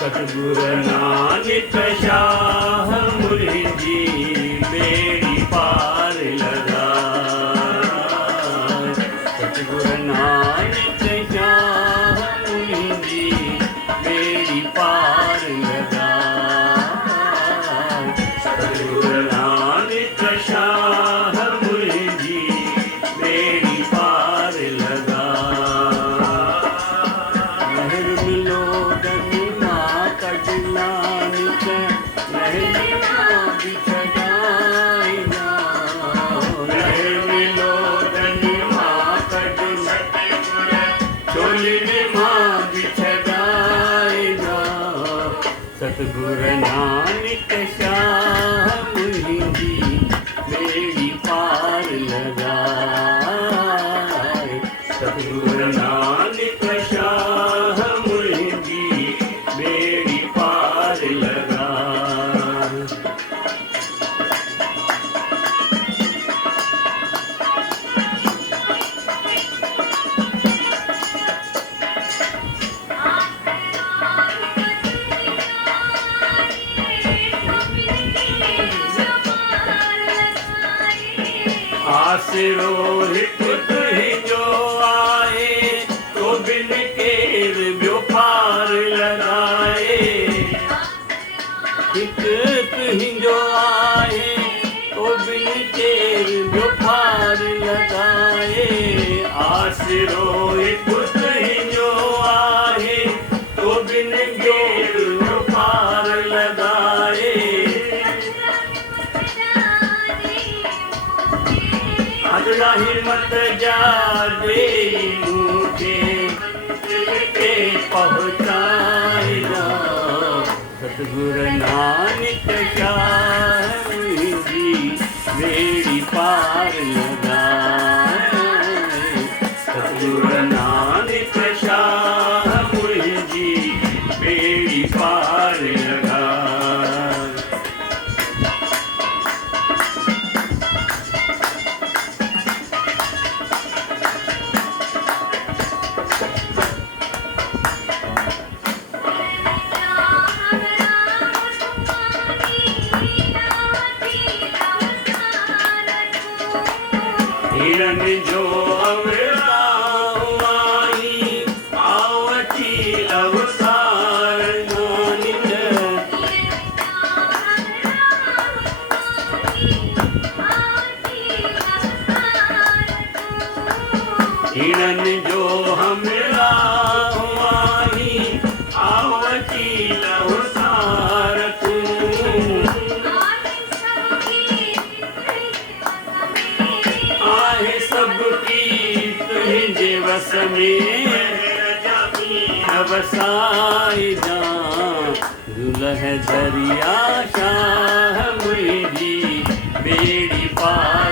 सतगुरु नानक शाह मुझी बेड़ी पार लगा। सतगुरु नानक शाह मुझी बेड़ी पार लगा। सतगुरु नानक शाह मुझी बेड़ी पार लगा। लहर मिलो गंगा कटलानिक लहरिया बिछड़ाइना। लहर मिलो गंगा कटला छोलने माँ बिछड़ाइना। सतगुरु नानक शाह मुझी बेड़ी पार लगा। सतगुरु नानक शाह मुझी बेड़ी पार लगा। आसरो हित तुही जो आए तो बिन केर ब्यो पार लगाए। हित तुही जो आए तो बिन केर ब्यो पार लगाए। आसरो हित तुही जो आए तो बिन केर ब्यो पार लगाए। अगला हिम्मत जा दे मुझे के पहुँचाएगा। सतगुरु नानक शाह मुझी बेड़ी पार लगा। सतगुरु नानक शाह मुझी बेड़ी पार लगा। हिरन जो अमृताई आवती अवतार नानिक। हिरन जो हमरा हुआई आवती अवतार तू। आहे सबकी तुझे वस में अवसाई जा। दुल्ह दरिया शाह मुझी बेड़ी पार